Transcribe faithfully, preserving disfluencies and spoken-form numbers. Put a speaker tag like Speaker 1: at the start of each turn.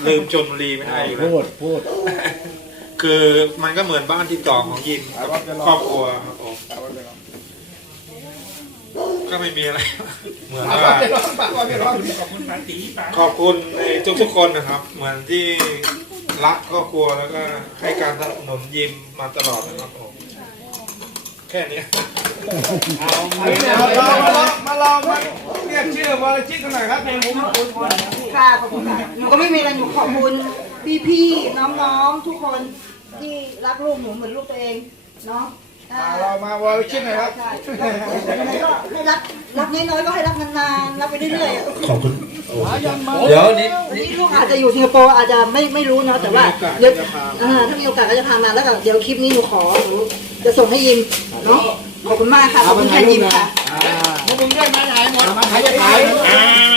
Speaker 1: ลืมชลบุรีไม่ได้อยู่แล้ว
Speaker 2: พูดพูด
Speaker 1: คือมันก็เหมือนบ้านที่สองของยิมกับครอบครัวครับผมก็ไม่มีอะไร เหมือนว่าขอบคุณในทุกๆคนนะครับ เหมือนที่รักครอบครัวแล้วก็ให้การสนับสนุนยิมมาตลอดนะครับผมแค่นี้
Speaker 3: เอามาลองมาลองมาลองมาเรียกชื่อวอลชิกกันหน่อยครับในมุมคุณคน
Speaker 4: ค่ะขอบคุณค่ะหนูก็ไม่มีอะไรหนูขอบคุณพี่ๆน้องๆทุกคนที่รักลูกหนูเหมือนลูกตัวเองเนาะ
Speaker 3: เรามาวอลชิกหน่อยครับ
Speaker 4: ใช่ยังไงก็ให้รักรักน้อยๆก็ให้รักนานๆรักไปเรื่อยๆ
Speaker 2: ขอบคุณ
Speaker 5: เดี๋ยวนี้
Speaker 4: วันนี้ลูกอาจจะอยู่สิงคโปร์อาจจะไม่ไม่รู้เนาะแต่ว่าเดี๋ยวอ่าถ้ามีโอกาสก็จะพามาแล้วก็เดี๋ยวคลิปนี้หนูขอหนูจะส่งให้ยิมเนาะขอบคุณมากค่ะขอบคุณแทนยิมค่ะ
Speaker 3: พวกมึงด้วยมาถ่ายหมด
Speaker 2: มาถ่ายจะถ่าย
Speaker 1: อ่า